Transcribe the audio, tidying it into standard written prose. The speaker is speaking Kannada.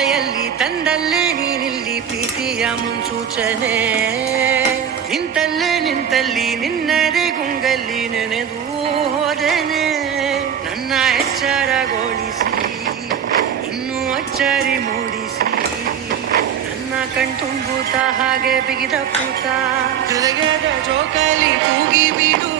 ಮಳೆಯಲ್ಲಿ ತಂದಲ್ಲೇ ನೀನಿಲ್ಲಿ ಪ್ರೀತಿಯ ಮುನ್ಸೂಚನೆ. ನಿಂತಲ್ಲಿ ನಿನ್ನದೇ ಗುಂಗಲ್ಲಿ ನೆನೆದು ಹೋದನೆ. ನನ್ನ ಎಚ್ಚರಗೊಳಿಸಿ ಇನ್ನೂ ಅಚ್ಚರಿ ಮೂಡಿಸಿ, ನನ್ನ ಕಣ್ತುಂಬುತ್ತ ಹಾಗೆ ಬಿಗಿದ ಪೂತ ಹೃದಯದ ಜೋಕಾಲಿ ತೂಗಿ ಬಿಡು.